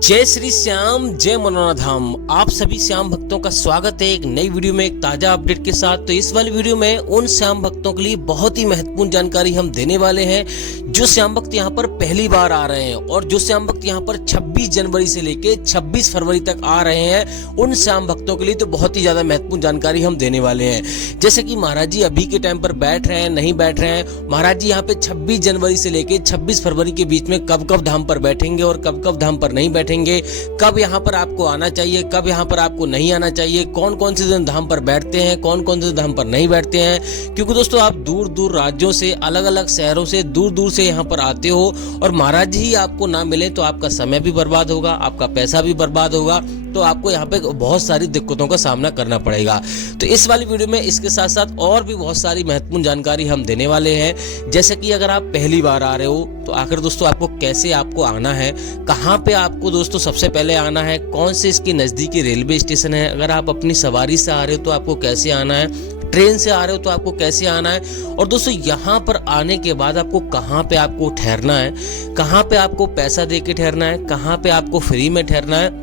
जय श्री श्याम, जय मनोना धाम। आप सभी श्याम भक्तों का स्वागत है एक नई वीडियो में, एक ताजा अपडेट के साथ। तो इस वाली वीडियो में उन श्याम भक्तों के लिए बहुत ही महत्वपूर्ण जानकारी हम देने वाले हैं जो श्याम भक्त यहाँ पर पहली बार आ रहे हैं और जो श्याम भक्त यहाँ पर 26 जनवरी से लेके 26 फरवरी तक आ रहे हैं। उन श्याम भक्तों के लिए तो बहुत ही ज्यादा महत्वपूर्ण जानकारी हम देने वाले हैं। जैसे कि महाराज जी अभी के टाइम पर बैठ रहे हैं, नहीं बैठ रहे हैं। महाराज जी यहाँ पे 26 जनवरी से लेके 26 फरवरी के बीच में कब कब धाम पर बैठेंगे और कब कब धाम पर नहीं बैठेंगे, कब यहाँ पर आपको आना चाहिए, कब यहाँ पर आपको नहीं आना चाहिए, कौन कौन से दिन धाम पर बैठते हैं, कौन कौन से धाम पर नहीं बैठते हैं। क्योंकि दोस्तों आप दूर दूर राज्यों से, अलग अलग शहरों से, दूर दूर से यहाँ पर आते हो और महाराज ही आपको ना मिले तो आपका समय भी बर्बाद होगा, आपका पैसा भी बर्बाद होगा, तो आपको यहाँ पे बहुत सारी दिक्कतों का सामना करना पड़ेगा। तो इस वाली वीडियो में इसके साथ साथ और भी बहुत सारी महत्वपूर्ण जानकारी हम देने वाले हैं। जैसे कि अगर आप पहली बार आ रहे हो तो आखिर दोस्तों आपको कैसे आपको आना है, कहाँ पे आपको दोस्तों सबसे पहले आना है, कौन से इसके नज़दीकी रेलवे स्टेशन है, अगर आप अपनी सवारी से आ रहे हो तो आपको कैसे आना है, ट्रेन से आ रहे हो तो आपको कैसे आना है, और दोस्तों यहाँ पर आने के बाद आपको कहाँ पे आपको ठहरना है, कहाँ पे आपको पैसा दे के ठहरना है, कहाँ पे आपको फ्री में ठहरना है,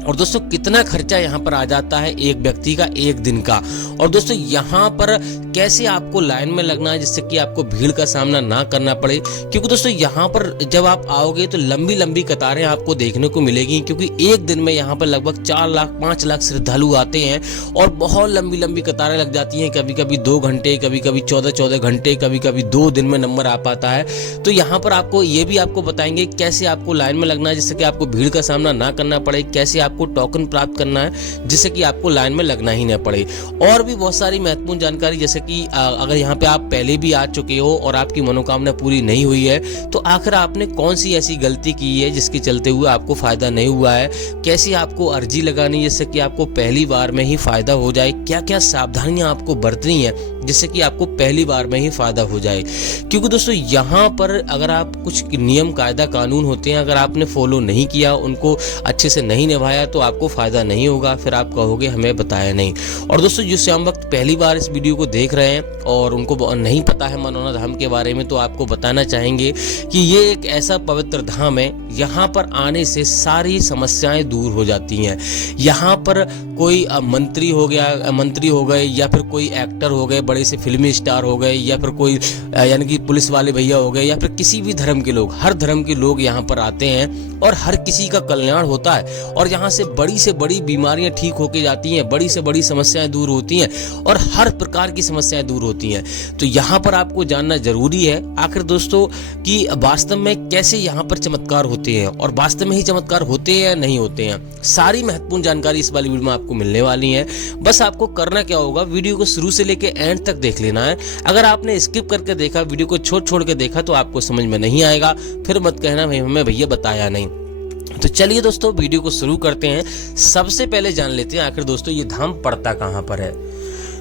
और दोस्तों कितना खर्चा यहाँ पर आ जाता है एक व्यक्ति का एक दिन का, और दोस्तों यहाँ पर कैसे आपको लाइन में लगना है जिससे कि आपको भीड़ का सामना ना करना पड़े। क्योंकि दोस्तों यहाँ पर जब आप आओगे तो लंबी लंबी कतारें आपको देखने को मिलेगी, क्योंकि एक दिन में यहाँ पर लगभग 4 लाख 5 लाख श्रद्धालु आते हैं और बहुत लंबी लंबी कतारें लग जाती हैं। कभी कभी 2 घंटे, कभी कभी 14 घंटे, कभी कभी 2 दिन में नंबर आ पाता है। तो यहाँ पर आपको ये भी आपको बताएंगे कैसे आपको लाइन में लगना है जिससे कि आपको भीड़ का सामना ना करना पड़े, कैसे आपको टोकन प्राप्त करना है जिससे कि आपको लाइन में लगना ही न पड़े, और भी बहुत सारी महत्वपूर्ण जानकारी। जैसे कि अगर यहाँ पे आप पहले भी आ चुके हो और आपकी मनोकामना पूरी नहीं हुई है तो आखिर आपने कौन सी ऐसी गलती की है जिसके चलते हुए आपको फायदा नहीं हुआ है, कैसी आपको अर्जी लगानी है जिससे कि आपको पहली बार में ही फायदा हो जाए, क्या क्या सावधानियां आपको बरतनी है जिससे कि आपको पहली बार में ही फायदा हो जाए। क्योंकि दोस्तों यहाँ पर अगर आप कुछ नियम कायदा कानून होते हैं, अगर आपने फॉलो नहीं किया, उनको अच्छे से नहीं निभाया तो आपको फायदा नहीं होगा, फिर आप कहोगे हमें बताया नहीं। और दोस्तों जो श्याम भक्त पहली बार इस वीडियो को देख रहे हैं और उनको नहीं पता है मनोना धाम के बारे में, तो आपको बताना चाहेंगे कि ये एक ऐसा पवित्र धाम है, यहाँ पर आने से सारी समस्याएं दूर हो जाती हैं। यहाँ पर कोई मंत्री हो गए या फिर कोई एक्टर हो गए, बड़े से फिल्मी स्टार हो गए, या फिर कोई यानी कि पुलिस वाले भैया हो गए, या फिर किसी भी धर्म के लोग, हर धर्म के लोग यहाँ पर आते हैं और हर किसी का कल्याण होता है और यहाँ से बड़ी बीमारियां ठीक होके जाती हैं, बड़ी से बड़ी समस्याएं दूर होती हैं और हर प्रकार की समस्याएं दूर होती हैं। तो यहाँ पर आपको जानना जरूरी है आखिर दोस्तों कि वास्तव में कैसे यहाँ पर चमत्कार होते हैं और वास्तव में ही चमत्कार होते हैं या नहीं होते हैं। सारी महत्वपूर्ण जानकारी इस वाली वीडियो में आपको मिलने वाली है। बस आपको करना क्या होगा, वीडियो को शुरू से लेकर एंड तक देख लेना है। अगर आपने स्किप करके देखा, वीडियो को छोड़ के देखा तो आपको समझ में नहीं आएगा, फिर मत कहना भाई हमें भैया बताया नहीं। तो चलिए दोस्तों वीडियो को शुरू करते हैं। सबसे पहले जान लेते हैं आखिर दोस्तों ये धाम पड़ता कहाँ पर है।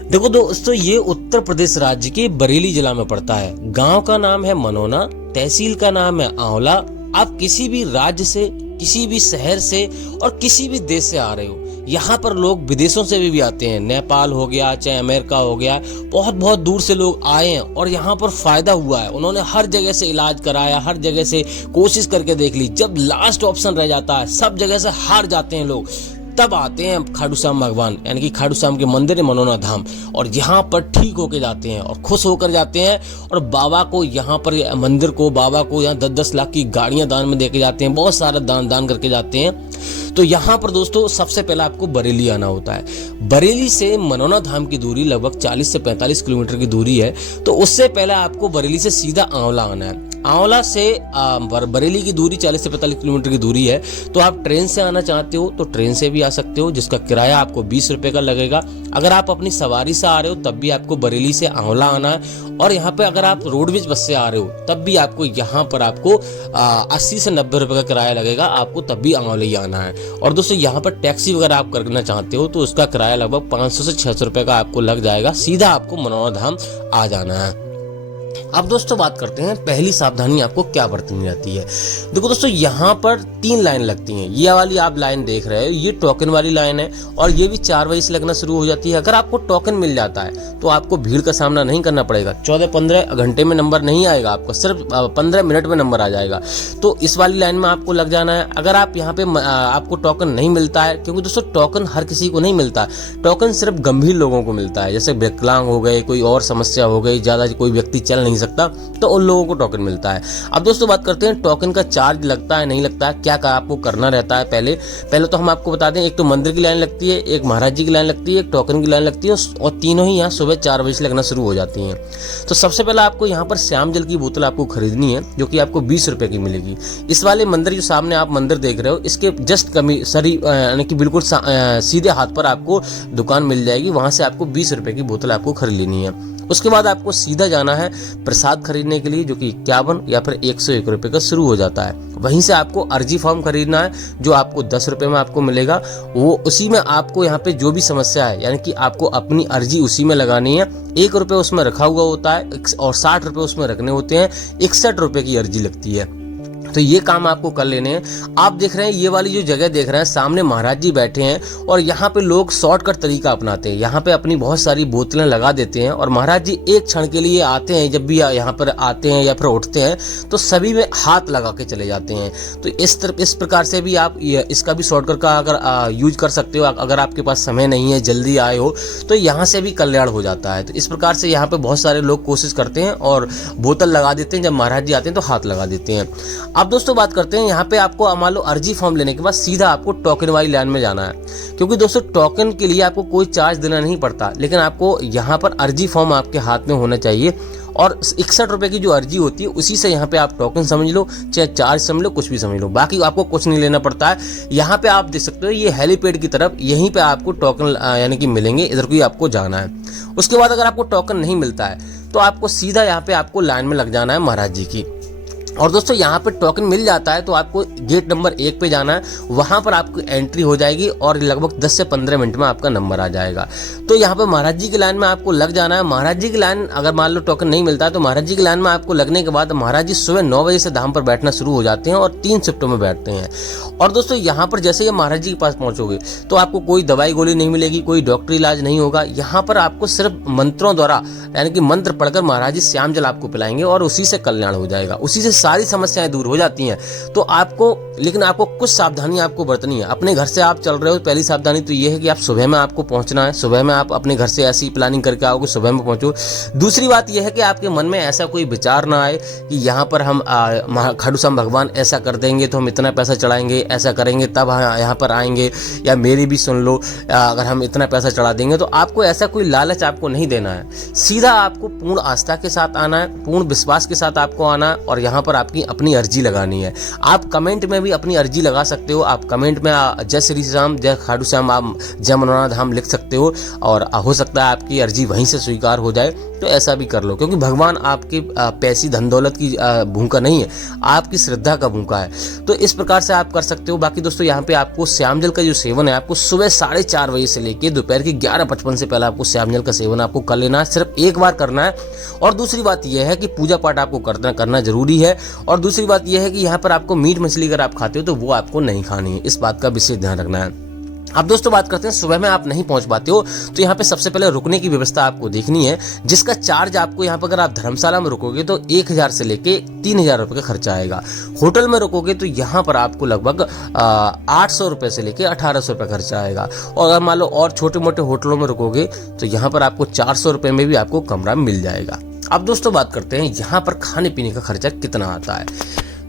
देखो दोस्तों ये उत्तर प्रदेश राज्य के बरेली जिला में पड़ता है। गांव का नाम है मनोना, तहसील का नाम है आंवला। आप किसी भी राज्य से, किसी भी शहर से और किसी भी देश से आ रहे हो, यहाँ पर लोग विदेशों से भी आते हैं, नेपाल हो गया चाहे अमेरिका हो गया, बहुत बहुत दूर से लोग आए हैं और यहाँ पर फायदा हुआ है। उन्होंने हर जगह से इलाज कराया, हर जगह से कोशिश करके देख ली, जब लास्ट ऑप्शन रह जाता है, सब जगह से हार जाते हैं लोग, तब आते हैं खाटू श्याम भगवान यानी कि खाटू श्याम के मंदिर मनोना धाम, और यहाँ पर ठीक होके जाते हैं और खुश होकर जाते हैं और बाबा को यहाँ पर मंदिर को, बाबा को यहाँ 10-10 लाख की गाड़ियां दान में देके जाते हैं, बहुत सारा दान करके जाते हैं। तो यहाँ पर दोस्तों सबसे पहले आपको बरेली आना होता है। बरेली से मनोना धाम की दूरी लगभग 40 से 45 किलोमीटर की दूरी है। तो उससे पहले आपको बरेली से सीधा आंवला आना है। आंवला से बरेली की दूरी 40 से 45 किलोमीटर की दूरी है। तो आप ट्रेन से आना चाहते हो तो ट्रेन से भी आ सकते हो, जिसका किराया आपको 20 रुपए का लगेगा। अगर आप अपनी सवारी से आ रहे हो तब भी आपको बरेली से आंवला आना है, और यहाँ पे अगर आप रोडवेज बस से आ रहे हो तब भी आपको यहाँ पर आपको 80 से 90 रुपए का किराया लगेगा, आपको तब भी आंवले ही आना है। और दोस्तों यहाँ पर टैक्सी वगैरह आप करना चाहते हो तो उसका किराया लगभग 500 से 600 रुपए का आपको लग जाएगा, सीधा आपको मनोना धाम आ जाना है। अब दोस्तों बात करते हैं पहली सावधानी आपको क्या बरतनी रहती है। देखो दोस्तों, यहाँ पर 3 लाइन लगती हैं। ये वाली आप लाइन देख रहे हो, ये टोकन वाली लाइन है और ये भी 4 बजे से लगना शुरू हो जाती है। अगर आपको टोकन मिल जाता है तो आपको भीड़ का सामना नहीं करना पड़ेगा। 14-15 घंटे में नंबर नहीं आएगा, आपको सिर्फ 15 मिनट में नंबर आ जाएगा। तो इस वाली लाइन में आपको लग जाना है। अगर आप यहाँ पे आपको टोकन नहीं मिलता है, क्योंकि दोस्तों टोकन हर किसी को नहीं मिलता, टोकन सिर्फ गंभीर लोगों को मिलता है, जैसे विकलांग हो गए, कोई और समस्या हो गई, ज्यादा कोई व्यक्ति चल नहीं सकता, तो उन लोगों को टोकन मिलता है। अब दोस्तों बात करते हैं टोकन का चार्ज लगता है नहीं लगता है, क्या आपको करना रहता है। पहले तो हम आपको बता दें, एक तो मंदिर की लाइन लगती है, एक महाराज जी की लाइन लगती है, एक टोकन की लाइन लगती है और तीनों ही यहाँ सुबह 4 बजे से लगना शुरू हो जाती हैं। तो सबसे पहले आपको यहाँ पर श्याम जल की बोतल आपको खरीदनी है, जो कि आपको 20 रुपए की मिलेगी। इस वाले मंदिर जो सामने आप मंदिर देख रहे हो, इसके जस्ट कमी सरी यानी कि बिल्कुल सीधे हाथ पर आपको दुकान मिल जाएगी। वहां से आपको 20 रुपए की बोतल आपको खरीद लेनी है। उसके बाद आपको सीधा जाना है प्रसाद खरीदने के लिए, जो कि 51 या फिर 101 रुपए का शुरू हो जाता है। वहीं से आपको अर्जी फॉर्म खरीदना है, जो आपको 10 रुपए में आपको मिलेगा। वो उसी में आपको यहाँ पे जो भी समस्या है, यानी कि आपको अपनी अर्जी उसी में लगानी है। 1 रुपए उसमें रखा हुआ होता है और 60 रुपए उसमें रखने होते हैं। 61 रुपए की अर्जी लगती है। तो ये काम आपको कर लेने हैं। आप देख रहे हैं ये वाली जो जगह देख रहे हैं, सामने महाराज जी बैठे हैं और यहाँ पे लोग शॉर्टकट तरीका अपनाते हैं। यहाँ पे अपनी बहुत सारी बोतलें लगा देते हैं और महाराज जी एक क्षण के लिए आते हैं, जब भी यहाँ पर आते हैं या फिर उठते हैं तो सभी में हाथ लगा के चले जाते हैं। तो इस प्रकार से भी आप इसका भी शॉर्टकट का अगर यूज कर सकते हो। अगर आपके पास समय नहीं है, जल्दी आए हो, तो यहाँ से भी कल्याण हो जाता है। तो इस प्रकार से यहाँ पे बहुत सारे लोग कोशिश करते हैं और बोतल लगा देते हैं। जब महाराज जी आते हैं तो हाथ लगा देते हैं। अब दोस्तों बात करते हैं, यहाँ पे आपको मान लो अर्जी फॉर्म लेने के बाद सीधा आपको टोकन वाली लाइन में जाना है, क्योंकि दोस्तों टोकन के लिए आपको कोई चार्ज देना नहीं पड़ता, लेकिन आपको यहाँ पर अर्जी फॉर्म आपके हाथ में होना चाहिए। और 61 रुपए की जो अर्जी होती है उसी से यहाँ पे आप टोकन समझ लो, चाहे चार्ज समझ लो, कुछ भी समझ लो, बाकी आपको कुछ नहीं लेना पड़ता है। यहाँ पे आप देख सकते हो ये हेलीपैड की तरफ, यहीं पे आपको टोकन यानी कि मिलेंगे, इधर को ही आपको जाना है। उसके बाद अगर आपको टोकन नहीं मिलता है तो आपको सीधा यहाँ पे आपको लाइन में लग जाना है महाराज जी की। और दोस्तों यहाँ पे टोकन मिल जाता है तो आपको गेट नंबर 1 पे जाना है, वहां पर आपकी एंट्री हो जाएगी और लगभग 10 से 15 मिनट में आपका नंबर आ जाएगा। तो यहाँ पे महाराज जी की लाइन में आपको लग जाना है। महाराज जी की लाइन अगर मान लो टोकन नहीं मिलता है तो महाराज जी की लाइन में आपको लगने के बाद महाराज जी सुबह 9 बजे से धाम पर बैठना शुरू हो जाते हैं और 3 शिफ्टों में बैठते हैं। और दोस्तों यहाँ पर जैसे ही महाराज जी के पास पहुंचोगे तो आपको कोई दवाई गोली नहीं मिलेगी, कोई डॉक्टरी इलाज नहीं होगा। यहाँ पर आपको सिर्फ मंत्रों द्वारा यानी कि मंत्र पढ़कर महाराज जी श्याम जल आपको पिलाएंगे और उसी से कल्याण हो जाएगा, उसी से सारी समस्याएं दूर हो जाती हैं। तो लेकिन आपको कुछ सावधानी आपको बरतनी है। अपने घर से आप चल रहे हो, पहली सावधानी तो ये है कि आप सुबह में आपको पहुंचना है। सुबह में आप अपने घर से ऐसी प्लानिंग करके आओगे, सुबह में पहुंचो। दूसरी बात यह है कि आपके मन में ऐसा कोई विचार ना आए कि यहाँ पर हम खाटू श्याम भगवान ऐसा कर देंगे तो हम इतना पैसा चढ़ाएंगे, ऐसा करेंगे तब यहाँ पर आएंगे, या मेरी भी सुन लो अगर हम इतना पैसा चढ़ा देंगे। तो आपको ऐसा कोई लालच आपको नहीं देना है। सीधा आपको पूर्ण आस्था के साथ आना है, पूर्ण विश्वास के साथ आपको आना है और यहाँ पर आपकी अपनी अर्जी लगानी है। आप कमेंट में भी अपनी अर्जी लगा सकते हो। आप कमेंट में जय श्री श्याम, जय खाटू श्याम, आप जय मनोनाथ धाम लिख सकते हो और हो सकता है आपकी अर्जी वहीं से स्वीकार हो जाए। तो ऐसा भी कर लो, क्योंकि भगवान आपकी पैसी धन दौलत की भूखा नहीं है, आपकी श्रद्धा का भूखा है। तो इस प्रकार से आप कर सकते हो। बाकी दोस्तों यहाँ पे आपको श्याम जल का जो सेवन है, आपको सुबह 4:30 बजे से लेके दोपहर की 11:55 से पहले आपको श्याम जल का सेवन आपको कर लेना है, सिर्फ एक बार करना है। और दूसरी बात यह है कि पूजा पाठ आपको करना जरूरी है। और दूसरी बात यह है कि यहाँ पर आपको मीट मछली अगर आप खाते हो तो वो आपको नहीं खानी है, इस बात का विशेष ध्यान रखना है। अब दोस्तों बात करते हैं, सुबह में आप नहीं पहुंच पाते हो तो यहाँ पे सबसे पहले रुकने की व्यवस्था आपको देखनी है, जिसका चार्ज आपको यहाँ पर अगर आप धर्मशाला में रुकोगे तो 1000 से लेके 3000 रुपए का खर्चा आएगा। होटल में रुकोगे तो यहाँ पर आपको लगभग 800 रुपए से लेके 1800 रुपए खर्चा आएगा। और अगर मान लो और छोटे मोटे होटलों में रुकोगे तो यहाँ पर आपको 400 रुपए में भी आपको कमरा मिल जाएगा। अब दोस्तों बात करते हैं यहाँ पर खाने पीने का खर्चा कितना आता है।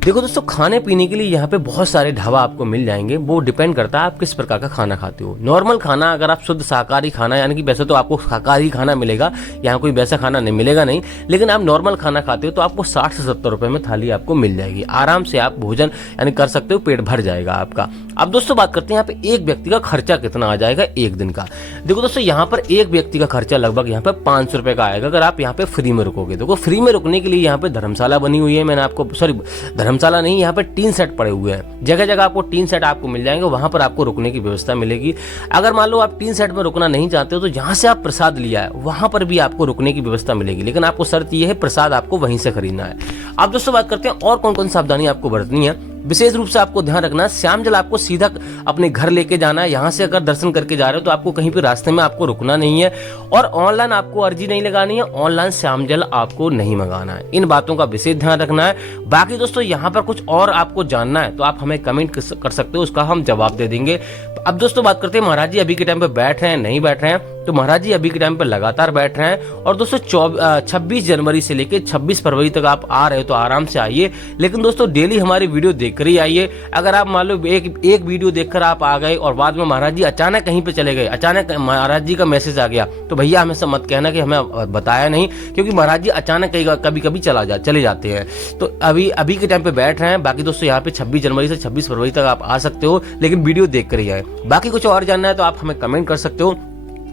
देखो दोस्तों, खाने पीने के लिए यहाँ पे बहुत सारे ढाबा आपको मिल जाएंगे। वो डिपेंड करता है आप किस प्रकार का खाना खाते हो। नॉर्मल खाना, अगर आप शुद्ध शाकाहारी खाना, यानी कि वैसे तो आपको शाकाहारी खाना मिलेगा, यहाँ कोई वैसा खाना नहीं मिलेगा नहीं, लेकिन आप नॉर्मल खाना खाते हो तो आपको 60 से 70 रुपए में थाली आपको मिल जाएगी। आराम से आप भोजन यानी कर सकते हो, पेट भर जाएगा आपका। अब दोस्तों बात करते हैं यहाँ पे एक व्यक्ति का खर्चा कितना आ जाएगा एक दिन का। देखो दोस्तों, यहाँ पर एक व्यक्ति का खर्चा लगभग यहाँ पे 500 रुपए का आएगा अगर आप यहाँ पे फ्री में रुकोगे। देखो फ्री में रुकने के लिए यहाँ पे धर्मशाला बनी हुई है, मैंने आपको धर्मशाला नहीं, यहाँ पे टीन सेट पड़े हुए हैं, जगह जगह आपको टीन सेट आपको मिल जाएंगे, वहां पर आपको रुकने की व्यवस्था मिलेगी। अगर मान लो आप टीन सेट में रुकना नहीं चाहते हो तो जहां से आप प्रसाद लिया है वहां पर भी आपको रुकने की व्यवस्था मिलेगी, लेकिन आपको शर्त यह है प्रसाद आपको वहीं से खरीदना है। अब दोस्तों बात करते हैं और कौन कौन सी सावधानी आपको बरतनी है। विशेष रूप से आपको ध्यान रखना है, श्याम जल आपको सीधा अपने घर लेके जाना है। यहाँ से अगर दर्शन करके जा रहे हो तो आपको कहीं पे रास्ते में आपको रुकना नहीं है, और ऑनलाइन आपको अर्जी नहीं लगानी है, ऑनलाइन श्याम जल आपको नहीं मंगाना है। इन बातों का विशेष ध्यान रखना है। बाकी दोस्तों यहाँ पर कुछ और आपको जानना है तो आप हमें कमेंट कर सकते हो, उसका हम जवाब दे देंगे। अब दोस्तों बात करते हैं महाराज जी अभी के टाइम पे बैठ रहे हैं नहीं बैठ रहे हैं। तो महाराज जी अभी के टाइम पे लगातार बैठ रहे हैं, और दोस्तों 26 जनवरी से लेकर 26 फरवरी तक आप आ रहे हो तो आराम से आइए, लेकिन दोस्तों डेली हमारी वीडियो देखकर ही आइए। अगर आप मान लो एक वीडियो देखकर आप आ गए और बाद में महाराज जी अचानक कहीं पे चले गए, अचानक महाराज जी का मैसेज आ गया, तो भैया हमें सब मत कहना कि हमें बताया नहीं, क्योंकि महाराज जी अचानक कभी कभी चले जाते हैं। तो अभी के टाइम पे बैठ रहे हैं। बाकी दोस्तों यहाँ पे 26 जनवरी से 26 फरवरी तक आप आ सकते हो, लेकिन वीडियो देख कर ही आए। बाकी कुछ और जानना है तो आप हमें कमेंट कर सकते हो।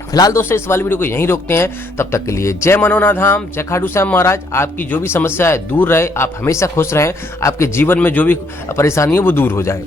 फिलहाल दोस्तों इस वाली वीडियो को यहीं रोकते हैं, तब तक के लिए जय मनोना धाम, जय खाटू श्याम महाराज। आपकी जो भी समस्या है दूर रहे, आप हमेशा खुश रहें, आपके जीवन में जो भी परेशानी है वो दूर हो जाए।